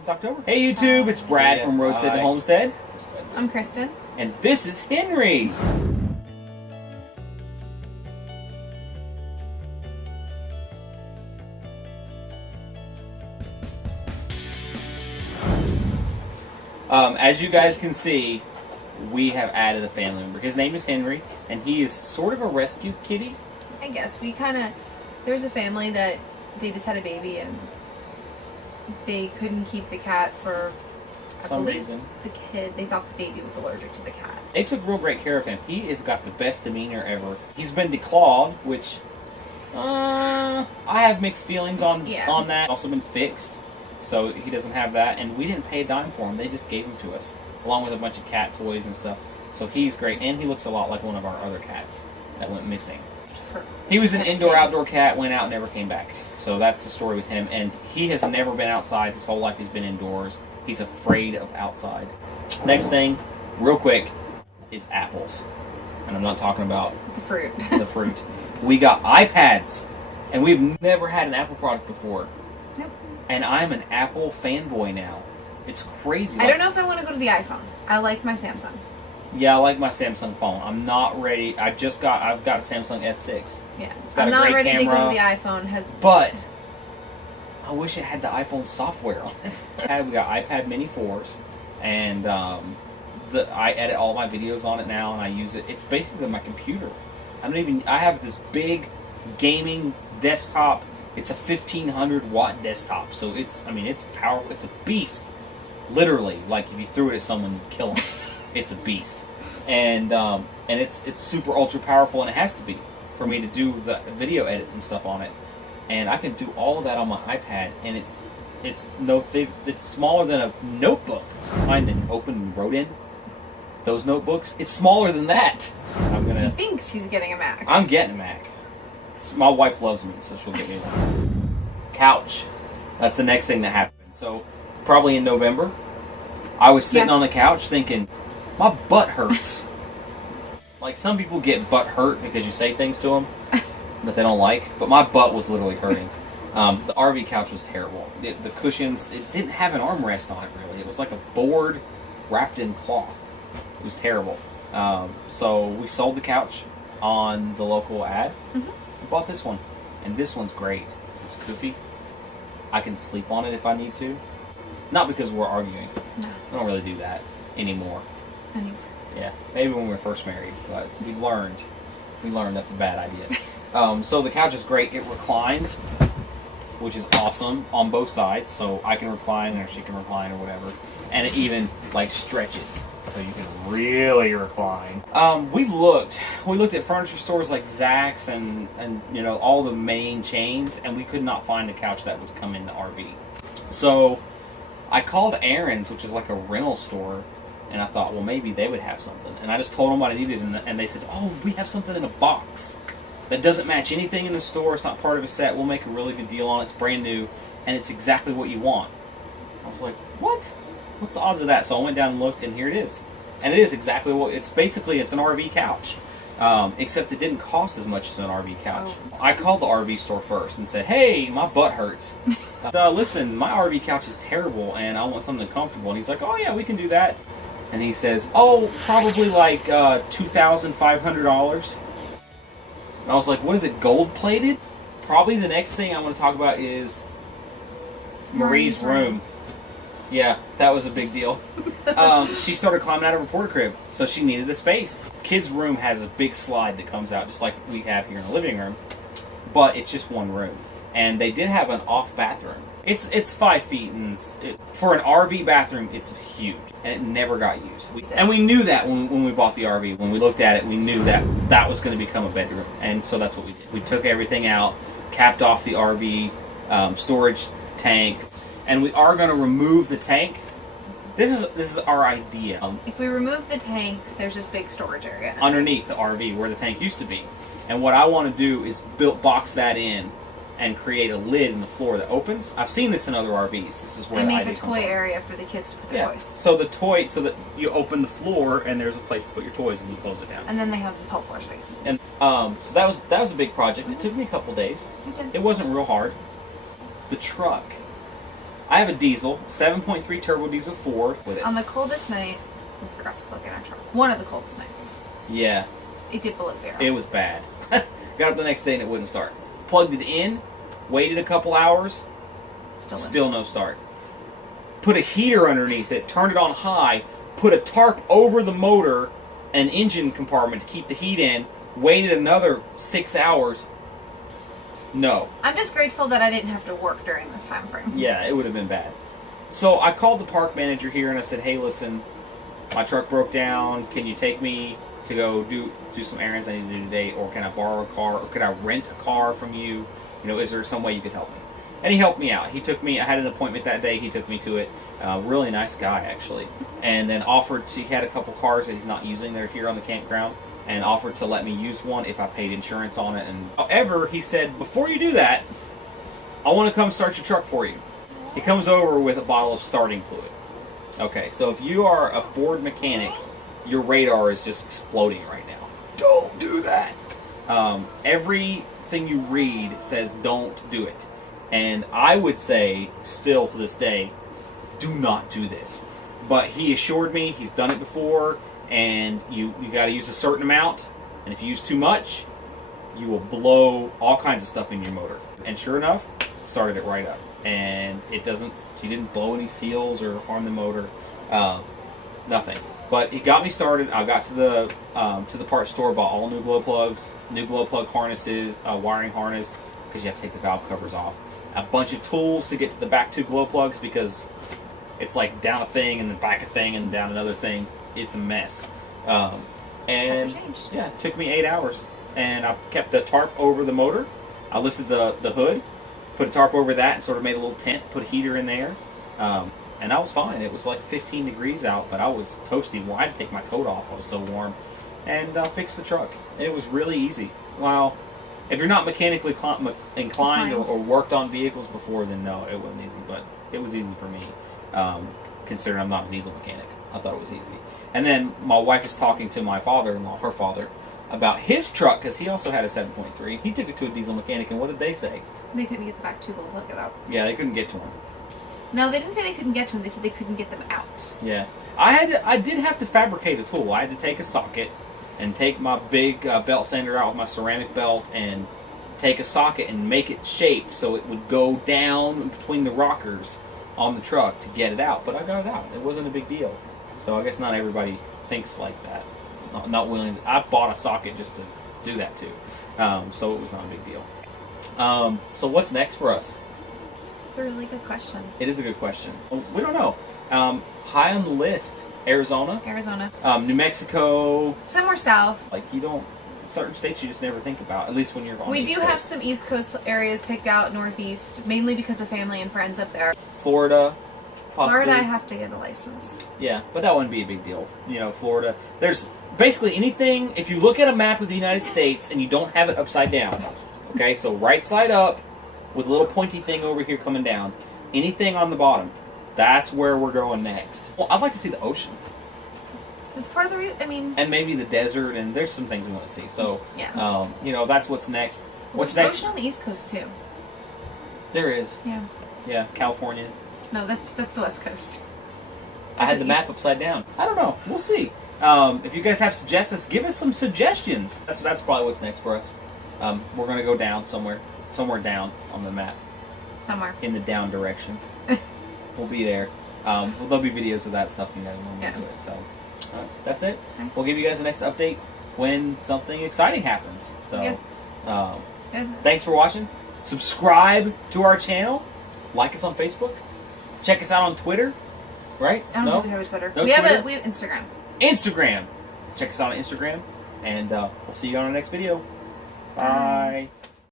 It's October. Hey YouTube, it's Brad from Roasted to Homestead. I'm Kristen. And this is Henry. As you guys can see, we have added a family member. His name is Henry, and he is sort of a rescue kitty. I guess there was a family that they just had a baby and they couldn't keep the cat for Some reason. They thought the baby was allergic to the cat. They took real great care of him. He has got the best demeanor ever. He's been declawed, which I have mixed feelings on that. Also been fixed, so he doesn't have that. And we didn't pay a dime for him. They just gave him to us, along with a bunch of cat toys and stuff. So he's great, and he looks a lot like one of our other cats that went missing. He was an indoor-outdoor cat, went out, and never came back. So that's the story with him. And he has never been outside his whole life. He's been indoors. He's afraid of outside. Next thing, real quick, is apples. And I'm not talking about the fruit. The fruit. We got iPads, and we've never had an Apple product before. Nope. And I'm an Apple fanboy now. It's crazy. I don't know if I want to go to the iPhone. I like my Samsung. Yeah, I like my Samsung phone. I'm not ready. I've got a Samsung S6. Yeah. It's got I'm a not great ready camera, to go to the iPhone. But I wish it had the iPhone software on it. We got iPad Mini 4s, and I edit all my videos on it now, and I use it. It's basically my computer. I have this big gaming desktop. It's a 1500 watt desktop, so it's powerful. It's a beast, literally. Like if you threw it at someone, you'd kill them. It's a beast, and it's super ultra powerful, and it has to be for me to do the video edits and stuff on it. And I can do all of that on my iPad, and it's smaller than a notebook. Find an open and wrote in those notebooks. It's smaller than that. He thinks he's getting a Mac. I'm getting a Mac. My wife loves me, so she'll get me one. Couch. That's the next thing that happened. So probably in November, I was sitting on the couch thinking, my butt hurts. Like some people get butt hurt because you say things to them that they don't like, but my butt was literally hurting. The RV couch was terrible. The cushions, it didn't have an armrest on it really. It was like a board wrapped in cloth. It was terrible. So we sold the couch on the local ad. We bought this one, and this one's great. It's comfy. I can sleep on it if I need to. Not because we're arguing. No. We don't really do that anymore. Yeah, maybe when we were first married, but we learned that's a bad idea. So the couch is great. It reclines, which is awesome on both sides. So I can recline, or she can recline, or whatever. And it even stretches, so you can really recline. We looked at furniture stores like Zach's and all the main chains, and we could not find a couch that would come in the RV. So I called Aaron's, which is like a rental store. And I thought, well, maybe they would have something. And I just told them what I needed, and they said, oh, we have something in a box that doesn't match anything in the store. It's not part of a set. We'll make a really good deal on it. It's brand new, and it's exactly what you want. I was like, what? What's the odds of that? So I went down and looked, and here it is. And it is exactly what it's basically. It's an RV couch, except it didn't cost as much as an RV couch. Oh. I called the RV store first and said, hey, my butt hurts. Listen, my RV couch is terrible, and I want something comfortable. And he's like, oh, yeah, we can do that. And he says, oh, probably like $2,500. And I was like, what is it, gold-plated? Probably the next thing I want to talk about is Marie's room. Yeah, that was a big deal. She started climbing out of her porta crib, so she needed a space. Kids' room has a big slide that comes out, just like we have here in the living room, but it's just one room. And they did have an off bathroom. It's 5 feet, and for an RV bathroom, it's huge, and it never got used. And we knew that when we bought the RV. When we looked at it, we knew that was going to become a bedroom, and so that's what we did. We took everything out, capped off the RV storage tank, and we are going to remove the tank. This is our idea. If we remove the tank, there's this big storage area underneath the RV where the tank used to be, and what I want to do is box that in and create a lid in the floor that opens. I've seen this in other RVs. This is where they make a toy area for the kids to put their toys. So so that you open the floor and there's a place to put your toys, and you close it down. And then they have this whole floor space. And so that was a big project. It took me a couple days. It wasn't real hard. The truck. I have a diesel, 7.3 turbo diesel Ford with it. On the coldest night, we forgot to plug in our truck. One of the coldest nights. Yeah. It dipped below 0. It was bad. Got up the next day and it wouldn't start. Plugged it in, waited a couple hours, still no start. Put a heater underneath it, turned it on high, put a tarp over the motor and engine compartment to keep the heat in, waited another 6 hours. No. I'm just grateful that I didn't have to work during this time frame. Yeah, it would have been bad. So I called the park manager here and I said, hey, listen, my truck broke down. Can you take me to go do some errands I need to do today? Or can I borrow a car? Or could I rent a car from you? You know, is there some way you could help me? And he helped me out. He took me, I had an appointment that day. He took me to it. Really nice guy, actually. And then he had a couple cars that he's not using. They're here on the campground. And offered to let me use one if I paid insurance on it. And however, he said, before you do that, I want to come start your truck for you. He comes over with a bottle of starting fluid. Okay, so if you are a Ford mechanic, your radar is just exploding right now. Don't do that. Everything you read says don't do it. And I would say, still to this day, do not do this. But he assured me he's done it before. And you got to use a certain amount, and if you use too much, you will blow all kinds of stuff in your motor. And sure enough, started it right up, and she didn't blow any seals or harm the motor, nothing. But it got me started. I got to the parts store, bought all new glow plugs, new glow plug harnesses, wiring harness because you have to take the valve covers off, a bunch of tools to get to the back two glow plugs because it's like down a thing and then back a thing and down another thing. It's a mess. And yeah, it took me 8 hours. And I kept the tarp over the motor. I lifted the hood, put a tarp over that, and sort of made a little tent, put a heater in there. And I was fine. It was like 15 degrees out, but I was toasty. Well, I had to take my coat off. I was so warm. And fixed the truck. And it was really easy. Well, if you're not mechanically inclined or worked on vehicles before, then no, it wasn't easy. But it was easy for me, considering I'm not a diesel mechanic. I thought it was easy. And then my wife is talking to my father-in-law, her father, about his truck, because he also had a 7.3. He took it to a diesel mechanic, and what did they say? They couldn't get the back two glow plug out. Yeah, they couldn't get to him. No, they didn't say they couldn't get to him. They said they couldn't get them out. Yeah. I did have to fabricate a tool. I had to take a socket and take my big belt sander out with my ceramic belt and take a socket and make it shaped so it would go down between the rockers on the truck to get it out. But I got it out. It wasn't a big deal. So I guess not everybody thinks like that. Not willing. I bought a socket just to do that too. So it was not a big deal. So what's next for us? It's a really good question. It is a good question. We don't know. High on the list, Arizona. New Mexico. Somewhere south. Like certain states you just never think about, at least when you're on the East do Coast. have some East Coast areas picked out, Northeast, mainly because of family and friends up there. Florida. Possibly. Florida, I have to get a license. Yeah, but that wouldn't be a big deal. You know, Florida. There's basically anything, if you look at a map of the United States and you don't have it upside down, okay, so right side up with a little pointy thing over here coming down, anything on the bottom, that's where we're going next. Well, I'd like to see the ocean. It's part of the reason, And maybe the desert, and there's some things we want to see. So, yeah. You know, that's what's next. What's There's next? ocean on the East Coast, too. There is. Yeah. Yeah, California. No, that's the West Coast. I had the map upside down. I don't know. We'll see. If you guys have suggestions, give us some suggestions. That's probably what's next for us. We're going to go down somewhere down on the map. Somewhere. In the down direction. We'll be there. There'll be videos of that stuff when we do it. So, that's it. Okay. We'll give you guys the next update when something exciting happens. So, thanks for watching. Subscribe to our channel. Like us on Facebook. Check us out on Twitter. Right? I don't think we have a Twitter. No we Twitter? have Instagram. Instagram. Check us out on Instagram. And we'll see you on our next video. Bye.